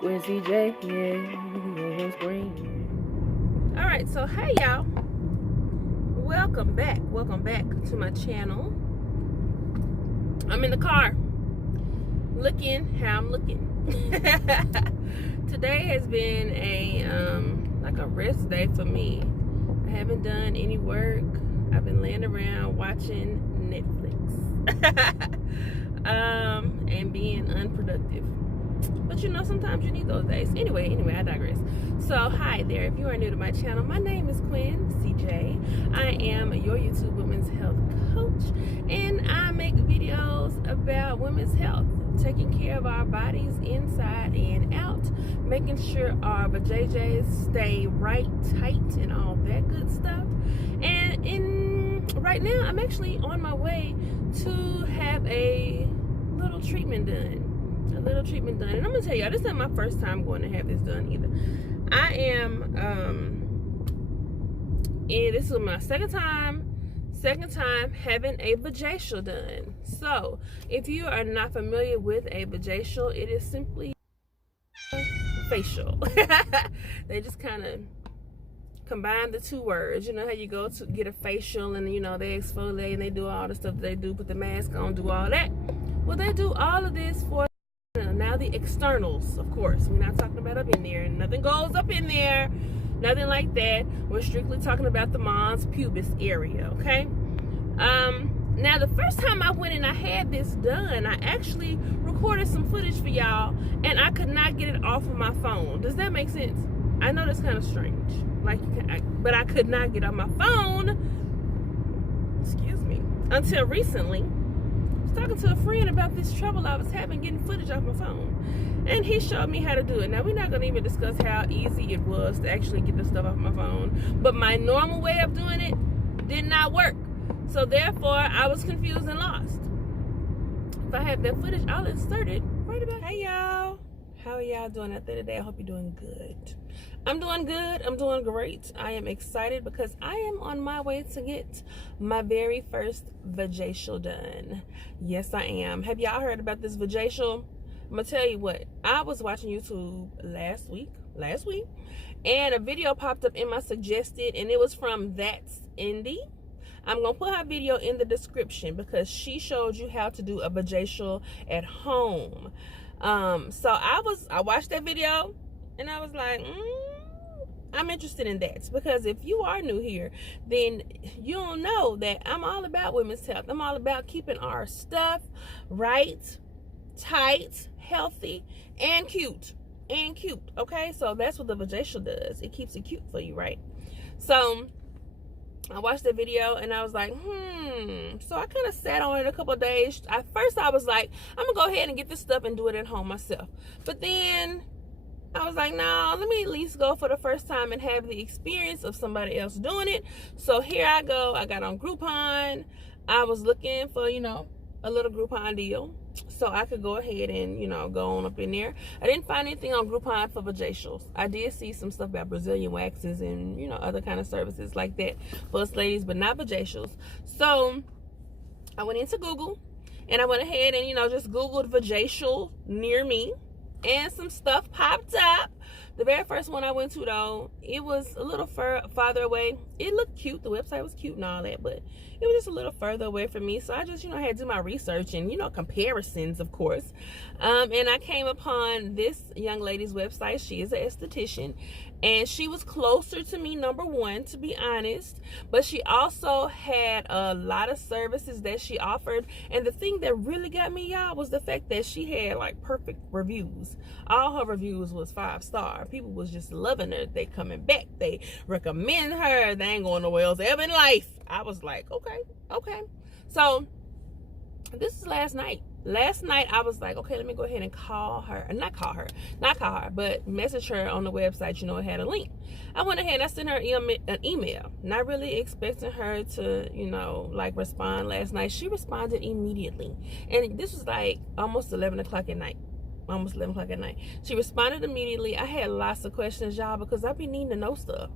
Quinn C.J, yeah, green. Alright, so hey y'all. Welcome back to my channel. I'm in the car. Looking how I'm looking. Today has been like a rest day for me. I haven't done any work. I've been laying around watching Netflix. And being unproductive. But you know, sometimes you need those days. Anyway, I digress. So, hi there. If you are new to my channel, my name is Quinn C.J. I am your YouTube women's health coach, and I make videos about women's health, taking care of our bodies inside and out, making sure our vajayjays stay right, tight, and all that good stuff. And right now, I'm actually on my way to have a little treatment done. And I'm gonna tell y'all, this is not my first time going to have this done either. I am and this is my second time having a Vajacial done. So if you are not familiar with a Vajacial, it is simply facial. They just kind of combine the two words. You know how you go to get a facial and you know they exfoliate and they do all the stuff they do, put the mask on, do all that. Well, they do all of this for now the externals, of course. We're not talking about up in there. Nothing goes up in there. Nothing like that. We're strictly talking about the mons pubis area, okay? Now, the first time I went and I had this done, I actually recorded some footage for y'all, and I could not get it off of my phone. Does that make sense? I know that's kind of strange. Like, but I could not get on my phone, excuse me, until recently. Talking to a friend about this trouble I was having getting footage off my phone, and he showed me how to do it. Now, we're not going to even discuss how easy it was to actually get the stuff off my phone, but my normal way of doing it did not work, so therefore I was confused and lost. If I have that footage, I'll insert it right about. Hey y'all, how are y'all doing out there today? I hope you're doing good. I'm doing good. I'm doing great. I am excited because I am on my way to get my very first Vajacial done. Yes, I am. Have y'all heard about this Vajacial? I'm gonna tell you what. I was watching YouTube last week, and a video popped up in my suggested, and it was from That's Indie. I'm gonna put her video in the description because she showed you how to do a Vajacial at home. So I watched that video, and I was like, I'm interested in that, because if you are new here, then you'll know that I'm all about women's health. I'm all about keeping our stuff right, tight, healthy, and cute. Okay, so that's what the Vajacial does. It keeps it cute for you, right? So I watched the video and I was like, so I kind of sat on it a couple of days. At first I was like, I'm gonna go ahead and get this stuff and do it at home myself, but then I was like, no, let me at least go for the first time and have the experience of somebody else doing it. So here I go. I got on Groupon. I was looking for, you know, a little Groupon deal so I could go ahead and, you know, go on up in there. I didn't find anything on Groupon for Vajacials. I did see some stuff about Brazilian waxes and, you know, other kind of services like that for us ladies, but not Vajacials. So I went into Google and I went ahead and, you know, just Googled Vajacial near me. And some stuff popped up. The very first one I went to, though, it was a little farther away. It looked cute. The website was cute and all that, but it was just a little further away from me. So I just, you know, had to do my research and, you know, comparisons, of course. And I came upon this young lady's website. She is an esthetician, and she was closer to me, number one, to be honest. But she also had a lot of services that she offered. And the thing that really got me, y'all, was the fact that she had, like, perfect reviews. All her reviews was 5-star. People was just loving her. They coming back. They recommend her. They ain't going nowhere else ever in life. I was like, okay. So this is last night. Last night I was like, okay, let me go ahead and not call her, but message her on the website. You know, it had a link. I went ahead and I sent her an email, not really expecting her to, you know, like respond last night. She responded immediately, and this was like almost 11 o'clock at night. She responded immediately. I had lots of questions, y'all, because I be needing to know stuff.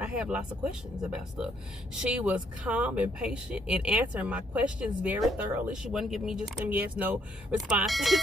I have lots of questions about stuff. She was calm and patient and answering my questions very thoroughly. She wasn't giving me just them yes, no responses.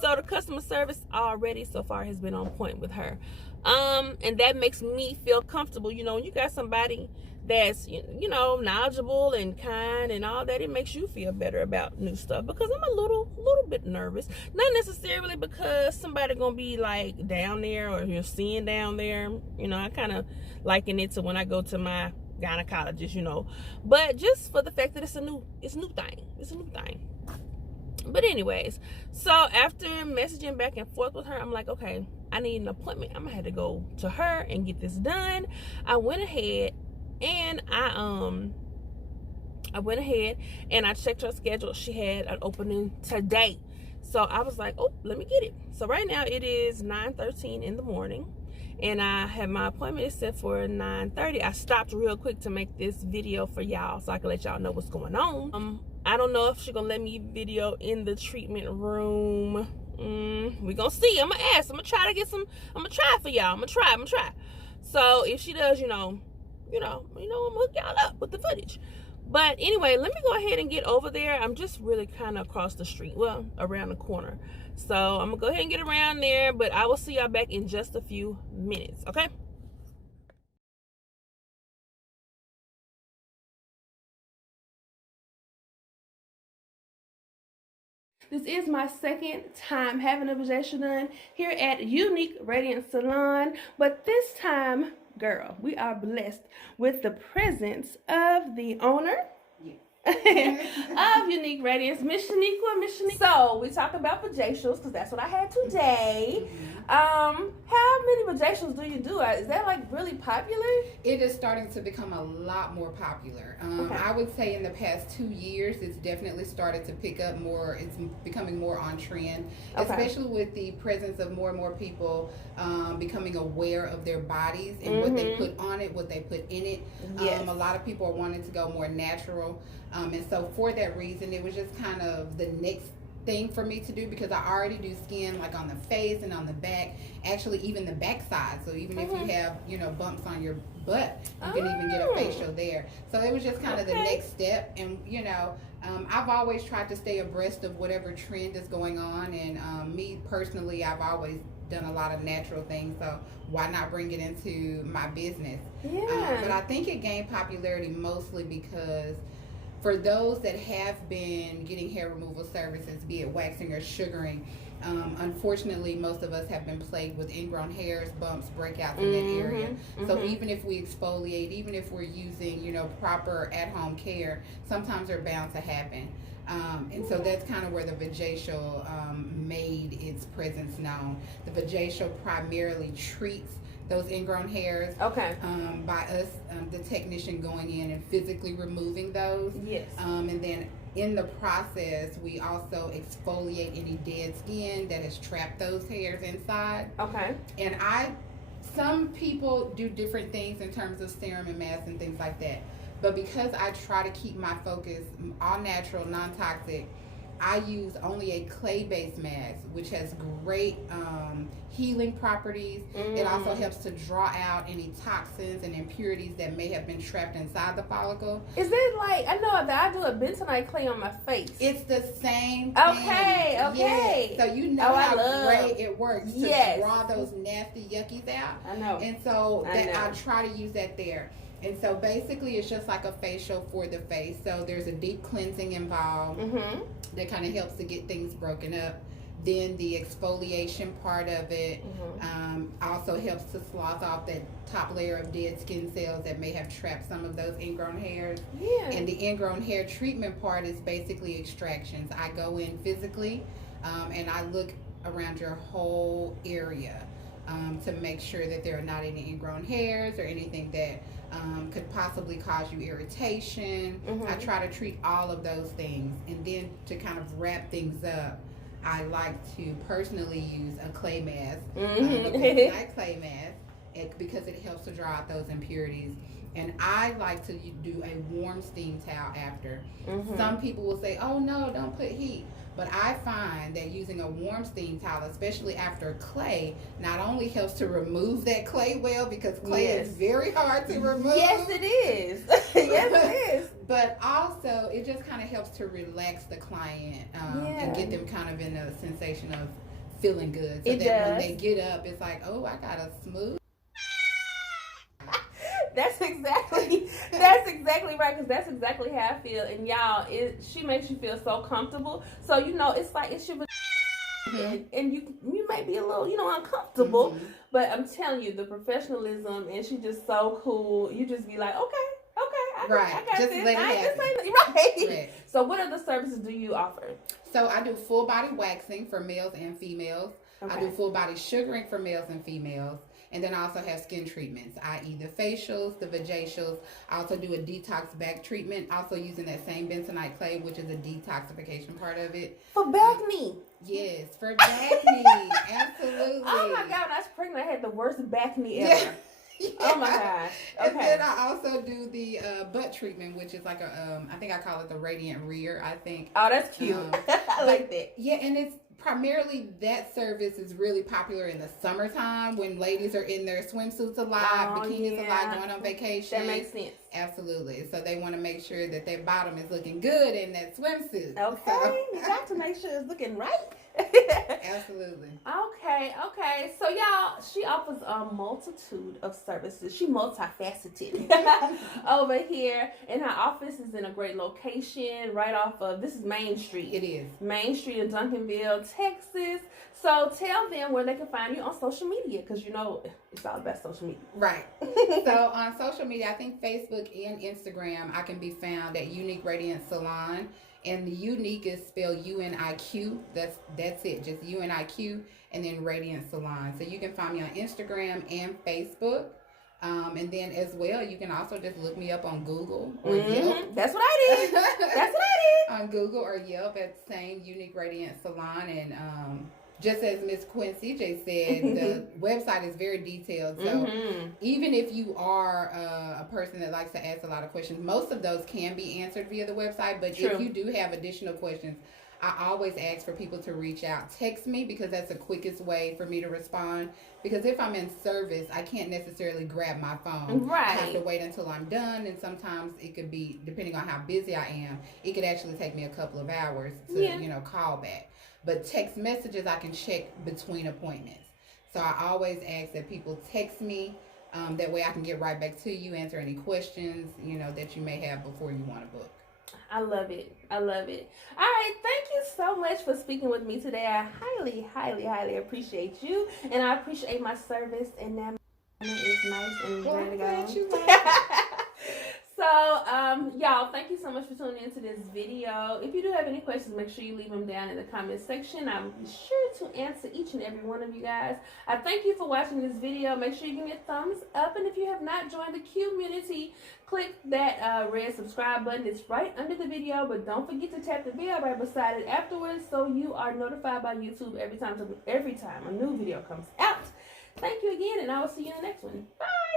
So the customer service already so far has been on point with her. And that makes me feel comfortable. You know, when you got somebody that's, you know, knowledgeable and kind and all that, it makes you feel better about new stuff, because I'm a little bit nervous. Not necessarily because somebody gonna be like down there or you're seeing down there. You know, I kind of liken it to when I go to my gynecologist, you know, but just for the fact that it's a new thing. But anyways, so after messaging back and forth with her, I'm like, okay, I need an appointment. I'm gonna have to go to her and get this done. I went ahead and I checked her schedule. She had an opening today. So I was like, oh, let me get it. So right now it is 9:13 in the morning, and I have my appointment set for 9:30. I stopped real quick to make this video for y'all so I can let y'all know what's going on. I don't know if she's gonna let me video in the treatment room. We gonna see. I'm gonna ask. I'm gonna try to get some. I'm gonna try for y'all. I'm gonna try. So if she does, you know, I'm gonna hook y'all up with the footage. But anyway, let me go ahead and get over there. I'm just really kind of across the street, well, around the corner. So I'm gonna go ahead and get around there, but I will see y'all back in just a few minutes, okay? This is my second time having a Vajacial done here at Uniq Radiance Salon, but this time, girl, we are blessed with the presence of the owner of Uniq Radiance, Miss Shaniqua. So we talk about Vajacials because that's what I had today. How many Vajacials do you do? Is that like really popular? It is starting to become a lot more popular. Okay. I would say in the past 2 years, it's definitely started to pick up more. It's becoming more on trend, especially with the presence of more and more people becoming aware of their bodies and what they put on it, what they put in it. Yes. A lot of people are wanting to go more natural. And so for that reason, it was just kind of the next thing for me to do, because I already do skin like on the face and on the back, actually even the back side. So even if you have, you know, bumps on your butt, you can even get a facial there. So it was just kind of the next step. And you know, I've always tried to stay abreast of whatever trend is going on, and me personally, I've always done a lot of natural things, so why not bring it into my business? But I think it gained popularity mostly because for those that have been getting hair removal services, be it waxing or sugaring, unfortunately, most of us have been plagued with ingrown hairs, bumps, breakouts in that area. So even if we exfoliate, even if we're using, you know, proper at-home care, sometimes they're bound to happen. And so that's kind of where the Vajacial made its presence known. The Vajacial primarily treats those ingrown hairs by us, the technician going in and physically removing those. Yes. And then in the process, we also exfoliate any dead skin that has trapped those hairs inside. Okay. And some people do different things in terms of serum and masks and things like that. But because I try to keep my focus all natural, non-toxic, I use only a clay-based mask, which has great healing properties. It also helps to draw out any toxins and impurities that may have been trapped inside the follicle. Is it like, I know that I do a bentonite clay on my face. It's the same thing. Okay. Yes. So you know how great it works to draw those nasty yuckies out. I know. And so I try to use that there. And so basically it's just like a facial for the face. So there's a deep cleansing involved that kind of helps to get things broken up. Then the exfoliation part of it also helps to slough off that top layer of dead skin cells that may have trapped some of those ingrown hairs. Yeah. And the ingrown hair treatment part is basically extractions. I go in physically and I look around your whole area to make sure that there are not any ingrown hairs or anything that could possibly cause you irritation. I try to treat all of those things, and then to kind of wrap things up, I like to personally use a clay mask, a bentonite clay mask, because it helps to draw out those impurities. And I like to do a warm steam towel after. Some people will say, oh no, don't put heat. But I find that using a warm steam towel, especially after clay, not only helps to remove that clay well, because clay is very hard to remove. Yes, it is. Yes, it is. But also, it just kind of helps to relax the client and get them kind of in a sensation of feeling good. So when they get up, it's like, oh, I got a smooth. That's exactly right, because that's exactly how I feel. And y'all, she makes you feel so comfortable. So it's like it's your and you may be a little uncomfortable, but I'm telling you, the professionalism, and she's just so cool. You just be like, okay, I got just this. let it happen. Right. So what other services do you offer? So I do full body waxing for males and females. I do full body sugaring for males and females. And then I also have skin treatments, i.e. the facials, the vajacials. I also do a detox back treatment, also using that same bentonite clay, which is a detoxification part of it. For back knee? Yes, for back knee. Absolutely. Oh my God, when I was pregnant, I had the worst back knee ever. Yeah. Oh my gosh. Okay. And then I also do the butt treatment, which is like I think I call it the radiant rear, I think. Oh, that's cute. I like that. Yeah, and it's primarily that service is really popular in the summertime when ladies are in their swimsuits a lot, bikinis a lot, going on vacation. That makes sense. Absolutely. So they want to make sure that their bottom is looking good in that swimsuit. Okay. So. You got to make sure it's looking right. Absolutely. Okay. So y'all, she offers a multitude of services. She multifaceted over here, and her office is in a great location right off of, this is Main Street. It is. Main Street in Duncanville, Texas. So tell them where they can find you on social media, because it's all about social media. Right. So on social media, I think Facebook and Instagram, I can be found at Uniq Radiance Salon. And the Unique is spelled UNIQ. That's it, just UNIQ, and then Radiance Salon. So you can find me on Instagram and Facebook. And then as well, you can also just look me up on Google or Yelp. That's what I did. On Google or Yelp at the same Uniq Radiance Salon. And just as Miss Quinn C.J. said, the website is very detailed. So even if you are a person that likes to ask a lot of questions, most of those can be answered via the website. But if you do have additional questions, I always ask for people to reach out. Text me, because that's the quickest way for me to respond. Because if I'm in service, I can't necessarily grab my phone. Right. I have to wait until I'm done. And sometimes it could be, depending on how busy I am, it could actually take me a couple of hours to, call back. But text messages, I can check between appointments. So I always ask that people text me. That way I can get right back to you, answer any questions, that you may have before you want to book. I love it. All right. Thank you so much for speaking with me today. I highly, highly, highly appreciate you. And I appreciate my service. And that is nice and ready to go. So, y'all, thank you so much for tuning into this video. If you do have any questions, make sure you leave them down in the comment section. I will be sure to answer each and every one of you guys. I thank you for watching this video. Make sure you give me a thumbs up. And if you have not joined the community, click that red subscribe button. It's right under the video. But don't forget to tap the bell right beside it afterwards, so you are notified by YouTube every time a new video comes out. Thank you again, and I will see you in the next one. Bye.